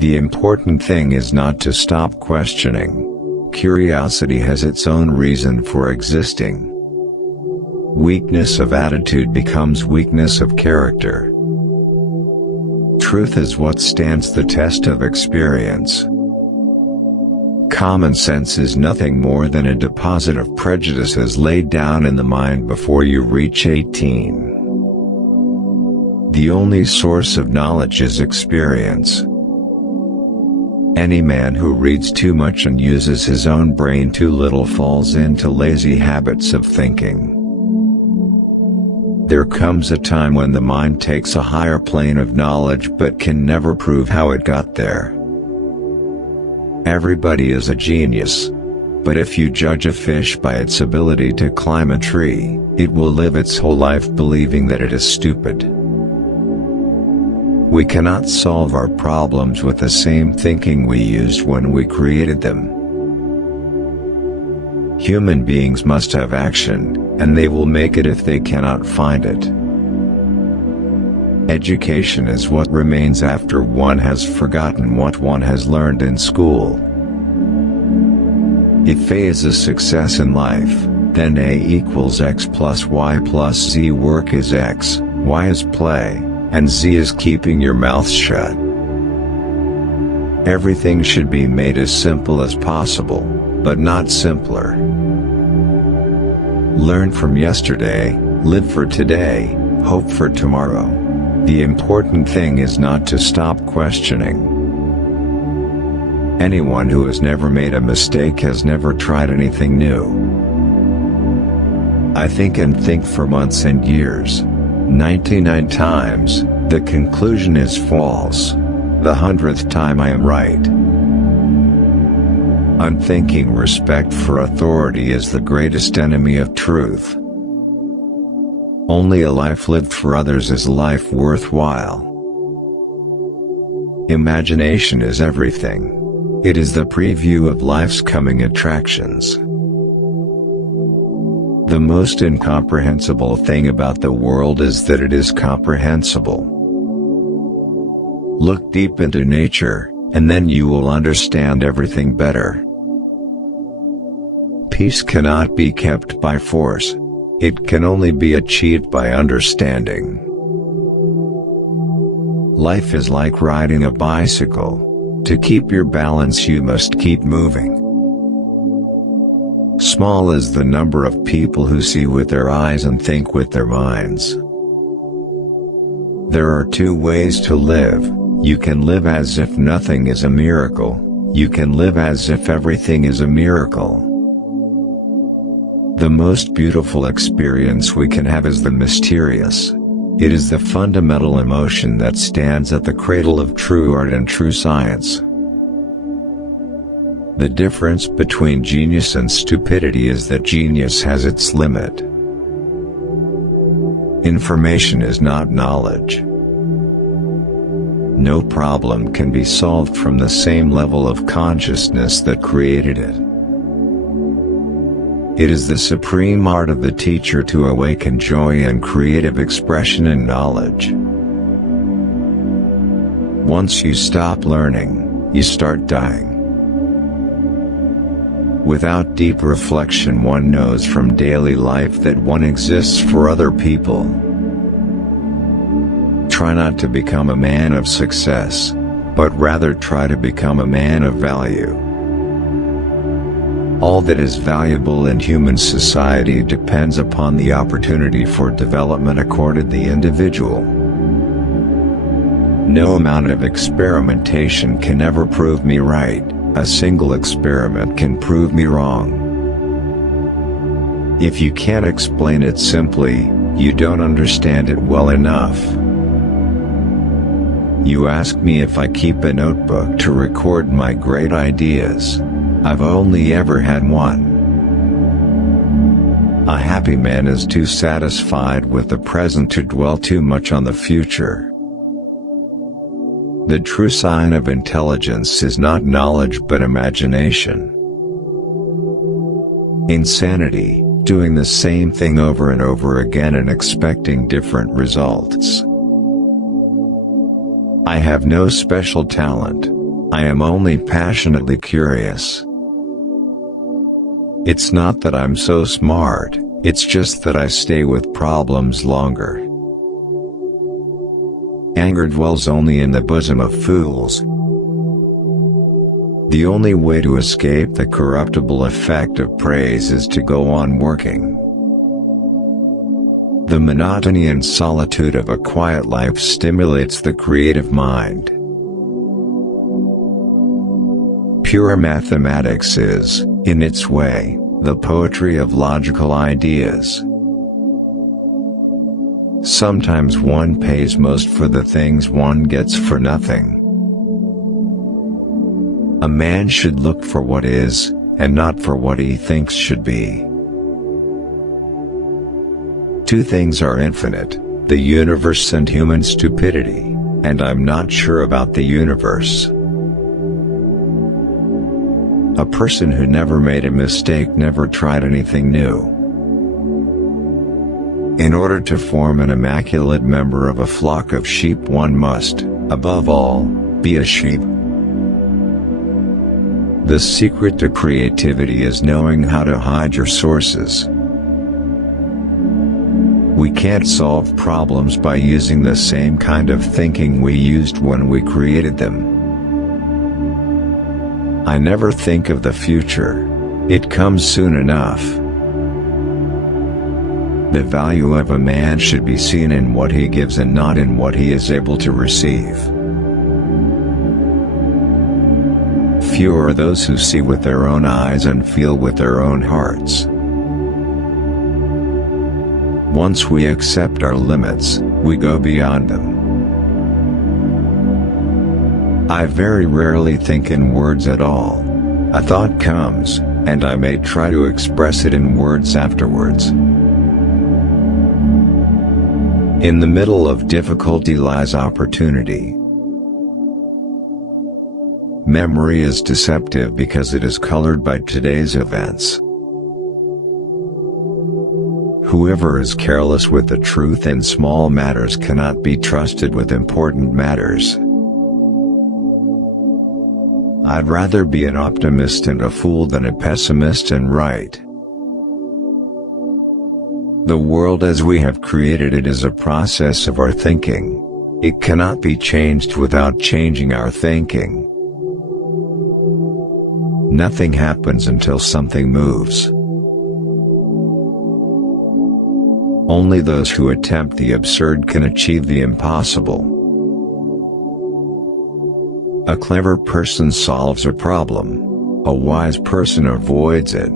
The important thing is not to stop questioning. Curiosity has its own reason for existing. Weakness of attitude becomes weakness of character. Truth is what stands the test of experience. Common sense is nothing more than a deposit of prejudices laid down in the mind before you reach 18. The only source of knowledge is experience. Any man who reads too much and uses his own brain too little falls into lazy habits of thinking. There comes a time when the mind takes a higher plane of knowledge but can never prove how it got there. Everybody is a genius. But if you judge a fish by its ability to climb a tree, it will live its whole life believing that it is stupid. We cannot solve our problems with the same thinking we used when we created them. Human beings must have action, and they will make it if they cannot find it. Education is what remains after one has forgotten what one has learned in school. If A is a success in life, then A equals X plus Y plus Z. Work is X, Y is play, and Z is keeping your mouth shut. Everything should be made as simple as possible, but not simpler. Learn from yesterday, live for today, hope for tomorrow. The important thing is not to stop questioning. Anyone who has never made a mistake has never tried anything new. I think and think for months and years. 99 times, the conclusion is false. The 100th time I am right. Unthinking respect for authority is the greatest enemy of truth. Only a life lived for others is a life worthwhile. Imagination is everything. It is the preview of life's coming attractions. The most incomprehensible thing about the world is that it is comprehensible. Look deep into nature, and then you will understand everything better. Peace cannot be kept by force. It can only be achieved by understanding. Life is like riding a bicycle. To keep your balance you must keep moving. Small is the number of people who see with their eyes and think with their minds. There are two ways to live. You can live as if nothing is a miracle. You can live as if everything is a miracle. The most beautiful experience we can have is the mysterious. It is the fundamental emotion that stands at the cradle of true art and true science. The difference between genius and stupidity is that genius has its limit. Information is not knowledge. No problem can be solved from the same level of consciousness that created it. It is the supreme art of the teacher to awaken joy and creative expression in knowledge. Once you stop learning, you start dying. Without deep reflection, one knows from daily life that one exists for other people. Try not to become a man of success, but rather try to become a man of value. All that is valuable in human society depends upon the opportunity for development accorded the individual. No amount of experimentation can ever prove me right. A single experiment can prove me wrong. If you can't explain it simply, you don't understand it well enough. You ask me if I keep a notebook to record my great ideas. I've only ever had one. A happy man is too satisfied with the present to dwell too much on the future. The true sign of intelligence is not knowledge but imagination. Insanity, doing the same thing over and over again and expecting different results. I have no special talent. I am only passionately curious. It's not that I'm so smart, it's just that I stay with problems longer. Anger dwells only in the bosom of fools. The only way to escape the corruptible effect of praise is to go on working. The monotony and solitude of a quiet life stimulates the creative mind. Pure mathematics is, in its way, the poetry of logical ideas. Sometimes one pays most for the things one gets for nothing. A man should look for what is, and not for what he thinks should be. Two things are infinite, the universe and human stupidity, and I'm not sure about the universe. A person who never made a mistake never tried anything new. In order to form an immaculate member of a flock of sheep, one must, above all, be a sheep. The secret to creativity is knowing how to hide your sources. We can't solve problems by using the same kind of thinking we used when we created them. I never think of the future. It comes soon enough. The value of a man should be seen in what he gives and not in what he is able to receive. Few are those who see with their own eyes and feel with their own hearts. Once we accept our limits, we go beyond them. I very rarely think in words at all. A thought comes, and I may try to express it in words afterwards. In the middle of difficulty lies opportunity. Memory is deceptive because it is colored by today's events. Whoever is careless with the truth in small matters cannot be trusted with important matters. I'd rather be an optimist and a fool than a pessimist and right. The world as we have created it is a process of our thinking. It cannot be changed without changing our thinking. Nothing happens until something moves. Only those who attempt the absurd can achieve the impossible. A clever person solves a problem. A wise person avoids it.